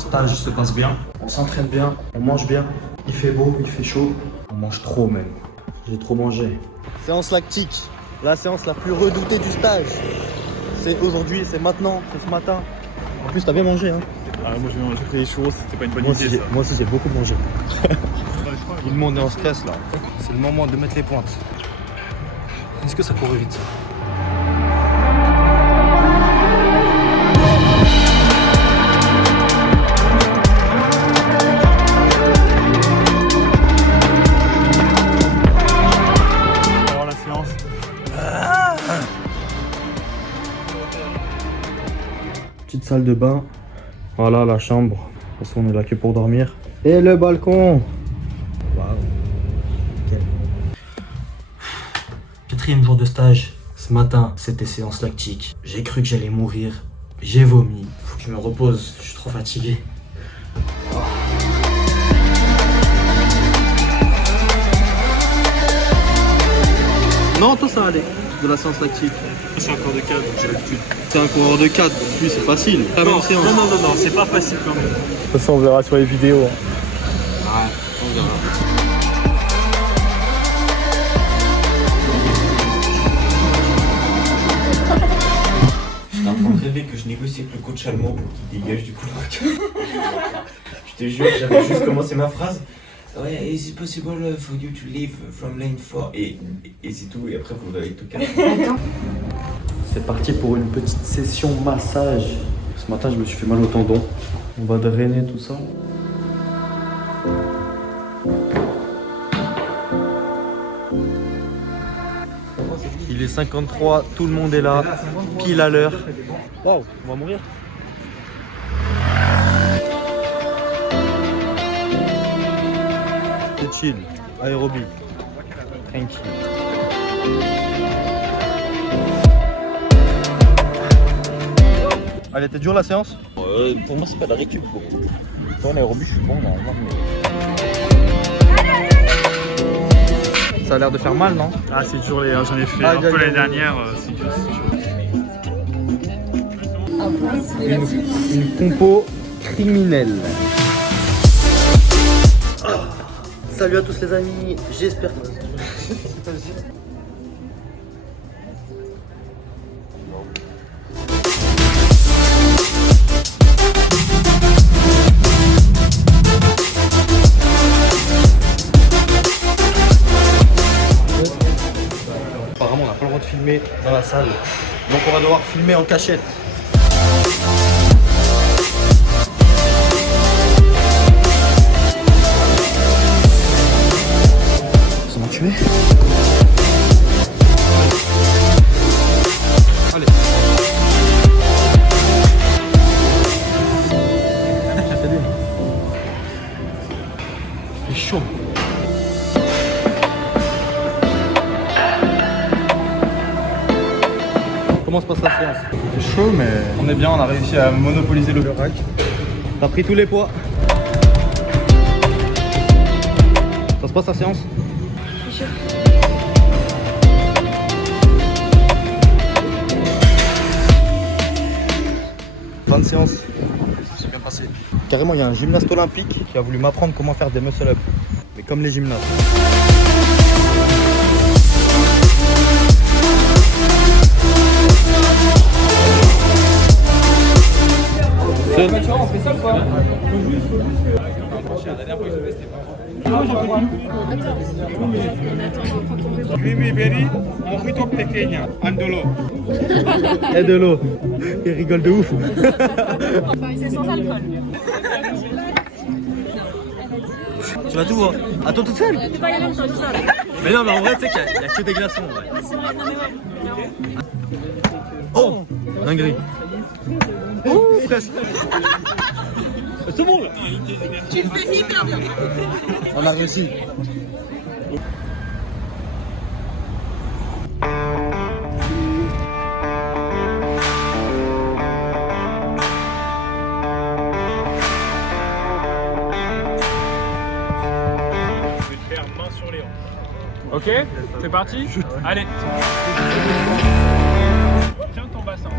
stage se passe bien. On s'entraîne bien, on mange bien. Il fait beau, il fait chaud. On mange trop même. J'ai trop mangé. Séance lactique, la séance la plus redoutée du stage. C'est aujourd'hui, c'est maintenant, c'est ce matin. En plus, t'as bien mangé, hein? Ah, moi j'ai pris les churros, c'était pas une bonne idée ça. Moi aussi j'ai beaucoup mangé. Tout le monde est en stress là. C'est le moment de mettre les pointes. Est-ce que ça courait vite ça? Alors la séance. Petite salle de bain. Voilà la chambre. De toute façon, on est là que pour dormir. Et le balcon. Waouh. Quatrième jour de stage. Ce matin, c'était séance lactique. J'ai cru que j'allais mourir. J'ai vomi. Faut que je me repose. Je suis trop fatigué. Non, toi ça allait. De la séance lactique. Je suis un cours de cadre, donc j'ai l'habitude. C'est un coureur de 4, donc lui c'est facile. Non, c'est pas facile quand même. De toute façon, on verra sur les vidéos. Ouais, on verra. J'étais en train de rêver que je négocie avec le coach allemand pour qu'il dégage du couloir. Je te jure, j'avais juste commencé ma phrase. Ouais, is it possible for you to leave from lane 4 et c'est tout, et après vous allez tout casser. C'est parti pour une petite session massage. Ce matin, je me suis fait mal au tendon. On va drainer tout ça. Il est 53, tout le monde est là, pile à l'heure. Waouh, on va mourir. C'est chill, aérobie, tranquille. Elle était dure la séance? Pour moi, c'est pas de la récup beaucoup. Toi, l'aérobie, je suis bon, normalement, mais. Ça a l'air de faire mal, non? Ah, c'est dur, j'en ai fait un peu l'année dernière, c'est dur. Une compo criminelle. Salut à tous les amis, j'espère que... Apparemment on n'a pas le droit de filmer dans la salle, donc on va devoir filmer en cachette. Ça m'a tué. Allez. Il est chaud. Comment se passe la séance? C'est chaud, mais on est bien, on a réussi à monopoliser le rack. T'as pris tous les poids? Ça se passe la séance? C'est chaud. Fin de séance. Ça s'est bien passé. Carrément, il y a un gymnaste olympique qui a voulu m'apprendre comment faire des muscle-up. Mais comme les gymnastes. On fait ça ou pas? Berry, mojito pequeña, andolo. Et de l'eau. Il rigole de ouf. C'est sans alcool. Tu vas tout voir. À toi toute seule? Tu peux pas y aller toi tout seul. Mais non, mais en vrai, tu sais qu'il y a que des glaçons. Ouais. Ouais, c'est vrai, non mais ouais. Oh, dinguerie. Oh, presque. C'est bon là. Tu le fais hyper bien. On a réussi. Je vais te faire main sur les hanches. Ok, c'est parti? Allez. Tiens ton bassin.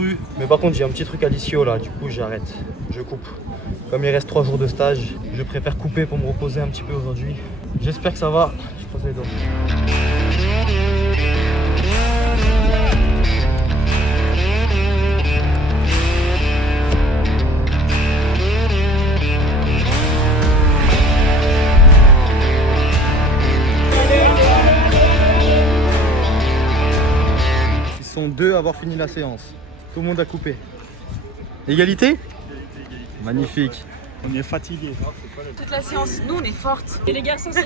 couru. Mais par contre, j'ai un petit truc à l'ischio là, du coup, j'arrête. Je coupe. Comme il reste 3 jours de stage, je préfère couper pour me reposer un petit peu aujourd'hui. J'espère que ça va. Je croise les doigts. Ils sont 2 à avoir fini la séance. Tout le monde a coupé. Égalité ? Magnifique. On est fatigué. Toute la séance, nous on est fortes. Et les garçons, c'est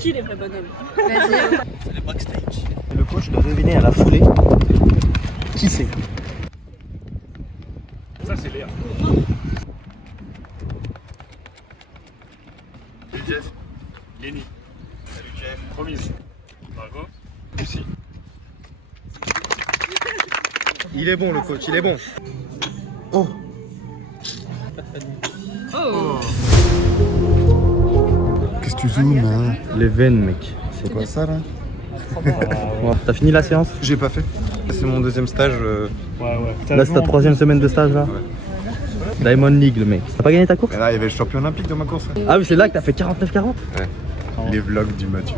qui les vrais bonhommes? Vas-y. C'est le backstage. Et le coach doit deviner à la foulée qui c'est. Ça, c'est Léa. Salut Jeff. Lenny. Salut Jeff. Promise. Margot. Lucie. Il est bon le coach, il est bon. Oh. Qu'est-ce que tu zoomes hein? Les veines mec. C'est quoi ça là? Ouais, t'as fini la séance? J'ai pas fait. C'est mon deuxième stage. Ouais. Là c'est ta 3e semaine de stage là? Diamond League le mec. T'as pas gagné ta course? Et là il y avait le champion olympique dans ma course. Ah oui c'est là que t'as fait 49-40? Ouais. Les vlogs du Mathieu.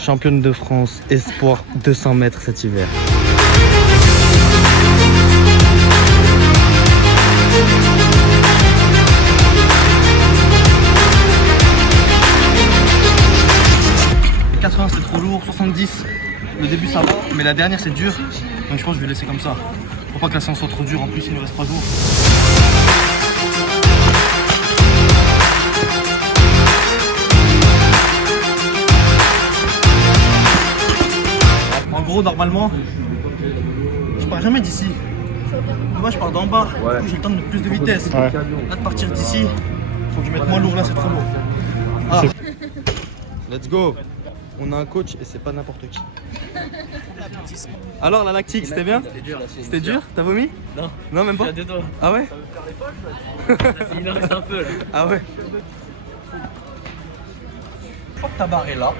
Championne de France, espoir 200 mètres cet hiver. « 80 c'est trop lourd, 70 le début ça va, mais la dernière c'est dur, donc je pense que je vais laisser comme ça. Faut pas que la séance soit trop dure, en plus il nous reste 3 jours. En gros, normalement, je pars jamais d'ici. Moi, je pars d'en bas. Du coup, j'ai le temps de mettre plus de vitesse. Ouais. Là, de partir d'ici, faut que je mette moins lourd. Là, c'est trop lourd. Ah. Let's go. On a un coach et c'est pas n'importe qui. Alors, la lactique, c'était bien? C'était dur? T'as vomi? Non. Non, même pas? Ah ouais? Il en reste un peu là. Ah ouais? Une fois que ta barre est là,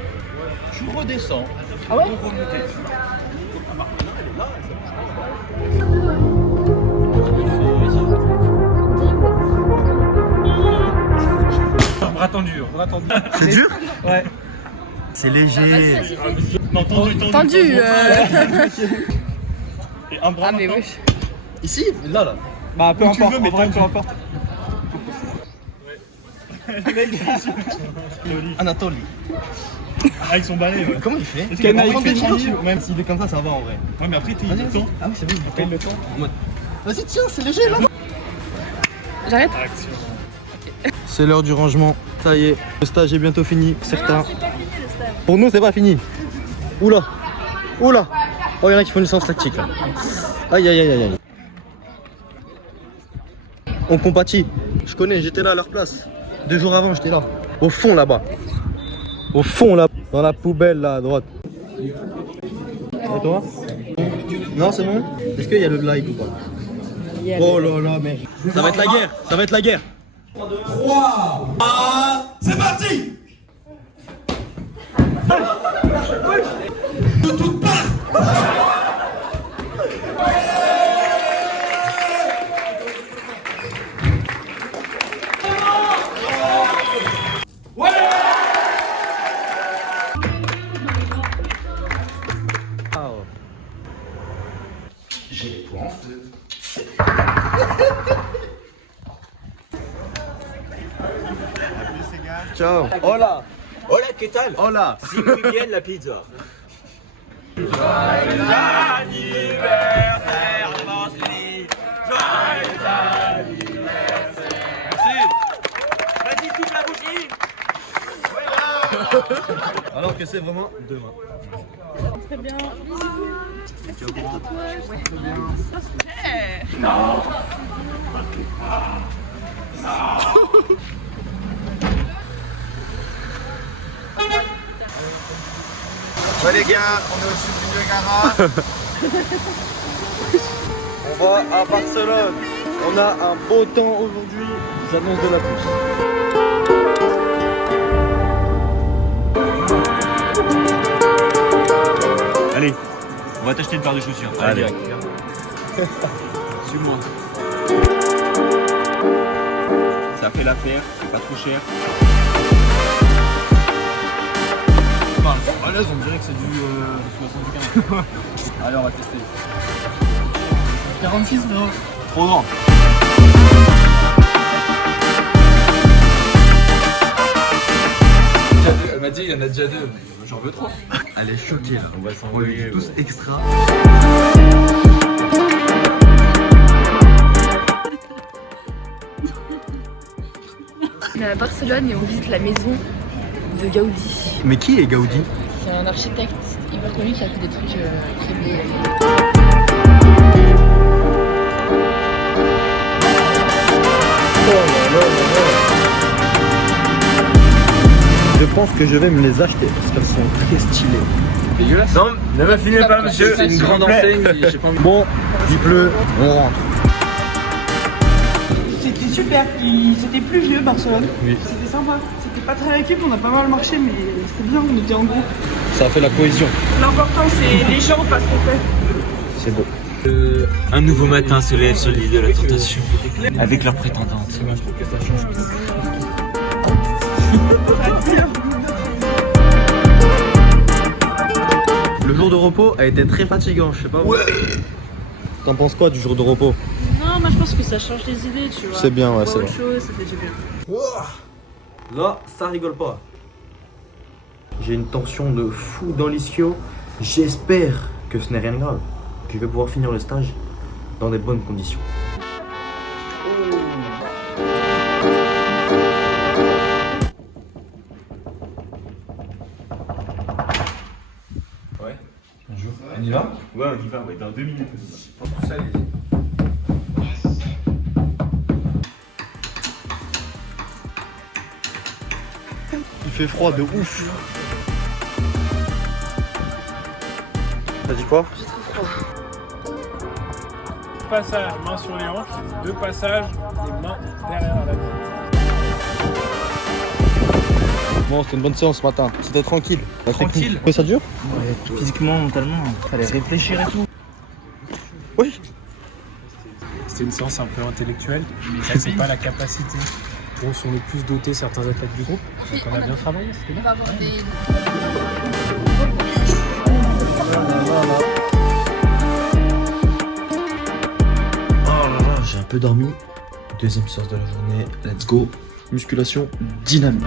tu redescends. Ah ouais? Pour remonter. Bras tendu. C'est dur? Ouais. C'est léger. Non, tendu. Et un bras. Ah mais oui. Ici? Là. Bah, peu importe. veux, mais en vrai, tendu. peu importe. Anatoly. Avec son balai. Ouais. Comment il fait? Est-ce qu'il y a Il prend des écrit kilos, ici, tu- Même s'il est comme ça va en vrai. Ouais, mais après, il Vas-y, le vas-y. temps. Ah oui, c'est vrai, il Après, le temps. en mode. Vas-y, tiens, c'est léger là. J'arrête? Action. C'est l'heure du rangement. Ça y est, le stage est bientôt fini. Certains. C'est pas fini le stage. Pour nous, c'est pas fini. Oula. Oula. Oh, il y en a qui font une séance tactique là. Aïe, aïe, aïe, aïe, aïe. On compatit. Je connais, j'étais là à leur place. 2 jours avant, j'étais là. Au fond là-bas. Au fond là. Dans la poubelle là à droite. Et toi? Non, c'est bon? Est-ce qu'il y a le like ou pas? Oh là là, mec. Ça va être la guerre. Ça va être la guerre. Ciao. Hola. Hola, ¿qué tal? Hola. Si muy bien la pizza. Alors que c'est vraiment demain. Très bien. Ouais les gars, on est au sud du Niagara. On va à Barcelone. On a un beau temps aujourd'hui. J'annonce de la pluie. Allez, on va t'acheter une paire de chaussures. Allez, direct. Suis-moi. Ça fait l'affaire, c'est pas trop cher. À l'aise, on dirait que c'est du 75. Allez, on va tester. 46, non? Trop grand. Elle m'a dit il y en a déjà deux. J'en veux trop. Elle est choquée là. On va On lui dit s'envoyer. tous extra. On est à Barcelone et on visite la maison de Gaudi. Mais qui est Gaudi? C'est un architecte hyper connu qui a fait des trucs très beaux. Je pense que je vais me les acheter parce qu'elles sont très stylées. Dégueulasse. Non, ne me filmez pas, monsieur. C'est une grande enseigne. J'ai pas envie. Bon, il pleut, on rentre. C'était super, c'était pluvieux Barcelone. Oui. C'était sympa. C'était pas très l'équipe, on a pas mal marché, mais c'était bien, on était en groupe. Ça a fait la cohésion. L'important c'est les gens, pas ce qu'on fait. C'est beau. Un nouveau matin se lève sur l'île de la tentation avec leur prétendante. Le jour de repos a été très fatigant, je sais pas. Ouais. T'en penses quoi du jour de repos? Non, moi je pense que ça change les idées, tu vois. C'est bien, ouais, Voir c'est autre vrai. chose, ça fait du bien. Là, ça rigole pas. J'ai une tension de fou dans l'ischio. J'espère que ce n'est rien de grave. Que je vais pouvoir finir le stage dans des bonnes conditions. On y va? Ouais, on y va, ouais, dans 2 minutes. Il fait froid de ouf. T'as dit quoi? Passage, main sur les hanches, 2 passages, les mains derrière la tête. Bon, c'était une bonne séance ce matin. C'était tranquille. Tranquille. Mais ça dure? Physiquement, mentalement, fallait réfléchir et tout. Oui. C'était une séance un peu intellectuelle, mais ça c'est pas la capacité dont sont le plus dotés certains athlètes du groupe. Donc on a bien travaillé, c'était bien. Oh là là, j'ai un peu dormi. Deuxième séance de la journée, let's go. Musculation dynamique.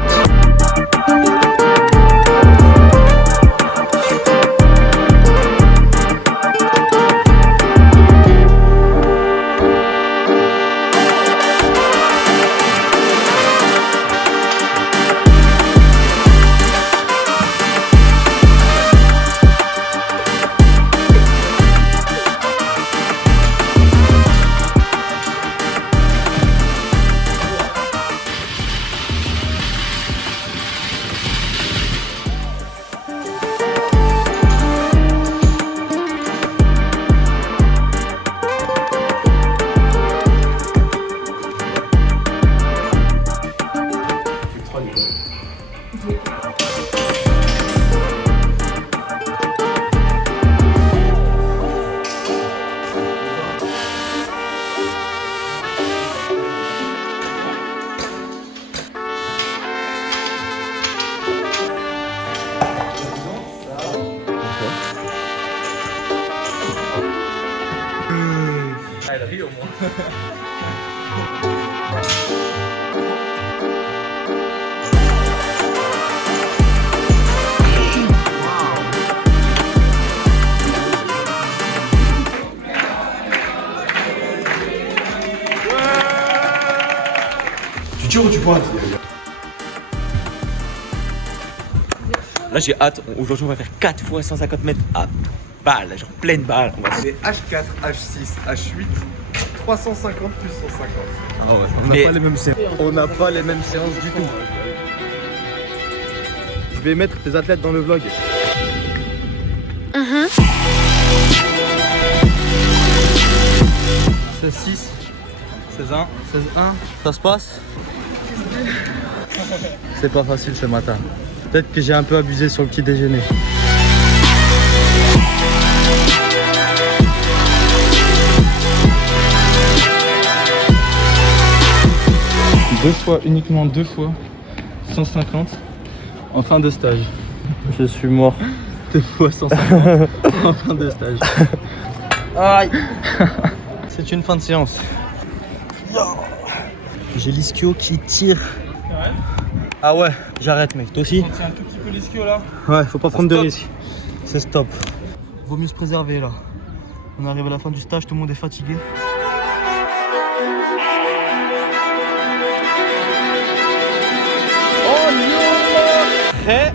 Elle rit au moins. Tu tires ou tu pointes? Là j'ai hâte, aujourd'hui on va faire 4 fois 150 mètres à balle, genre pleine balle. C'est H4, H6, H8, 350 plus 150. Ah ouais. On n'a pas les mêmes séances. On n'a pas les mêmes séances du tout. Je vais mettre tes athlètes dans le vlog. C'est 6, 16-1. 16-1. Ça se passe? C'est pas facile ce matin. Peut-être que j'ai un peu abusé sur le petit déjeuner. Uniquement deux fois, 150 en fin de stage. Je suis mort. 2 fois 150 en fin de stage. Aïe. C'est une fin de séance. J'ai l'ischio qui tire. Ah ouais, j'arrête mec, toi aussi? C'est un tout petit peu l'ischio là. Ouais, faut pas prendre de risques. C'est stop. Vaut mieux se préserver là. On arrive à la fin du stage, tout le monde est fatigué. Oh non! Prêt?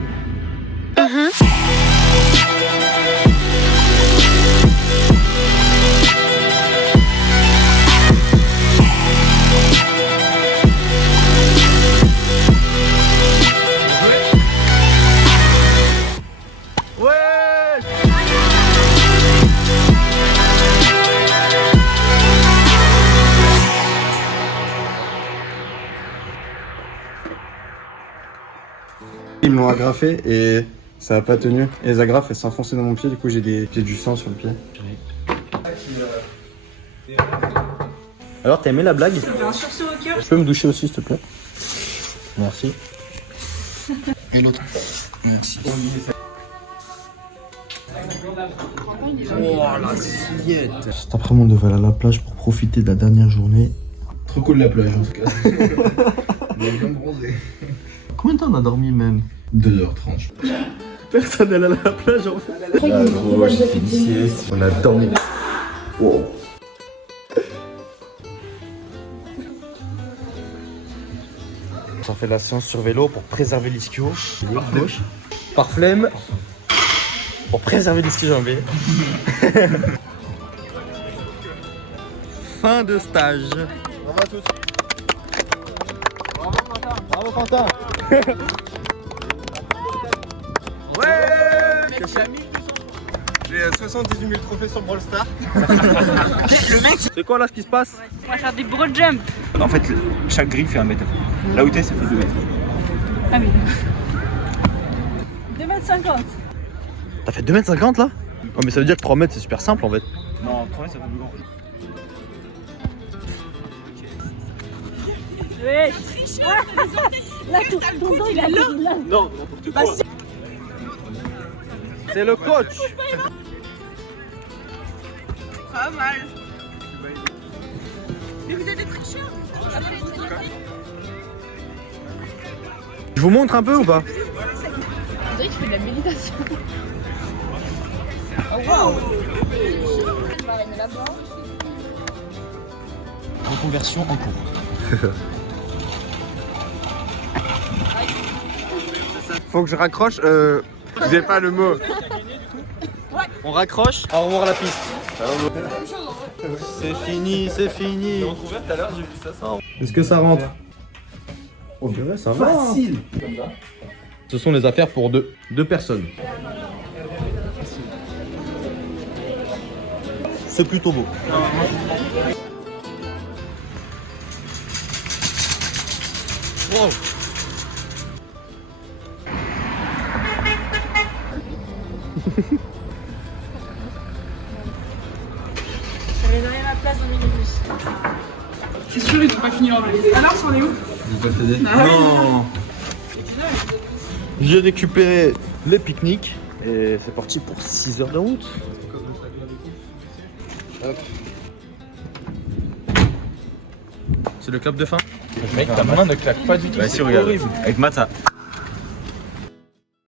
Ils me l'ont agrafé et ça a pas tenu. Et les agrafes elles s'enfonçaient dans mon pied, du coup j'ai du sang sur le pied. Alors t'as aimé la blague? Ça fait un sursaut au cœur. Je peux me doucher aussi s'il te plaît? Merci. Et l'autre? Merci. Oh la sillette! Cet après-midi on devait aller à la plage pour profiter de la dernière journée. Trop cool la plage en tout cas. On est bien bronzé. Combien de temps on a dormi même? 2h30. Personne n'est allé à la plage en fait. Là gros, j'ai fait une sieste. On a dormi. Wow. On fait la séance sur vélo pour préserver l'ischio. Gauche. Par flemme. Pour préserver l'ischio jambier. Fin de stage. Bravo à tous. Bravo Quentin. Ouais. J'ai 78 000 trophées sur Brawl Stars. C'est quoi là ce qui se passe? On va faire des broad jump. En fait, chaque grille fait 1 mètre. Là où t'es, ça fait 2 mètres. Ah oui. 2,50 m. T'as fait 2,50 m là? Oh mais ça veut dire que 3 mètres c'est super simple en fait. Non, 3 mètres, ça fait plus grand. Ouais. Là, ton dos, il a l'eau. Non, n'importe quoi. C'est le coach. Pas mal. Mais vous êtes des tricheurs. Je vous montre un peu ou pas? Vous savez que je fais de la méditation. Reconversion en cours. Faut que je raccroche, j'ai pas le mot. On raccroche. Au revoir la piste. C'est fini, c'est fini. Est-ce que ça rentre? Oh purée, ça va. Facile. Ce sont les affaires pour deux personnes. C'est plutôt beau. Wow. J'avais donné ma place dans Minibus. C'est sûr, ils ont pas fini leur valise. Alors, on est où? Non. J'ai récupéré les pique-niques et c'est parti pour 6 heures de route. Hop. C'est le clap de fin. Mec, ta main ne claque pas du tout. Bah si, regarde. Avec Mata.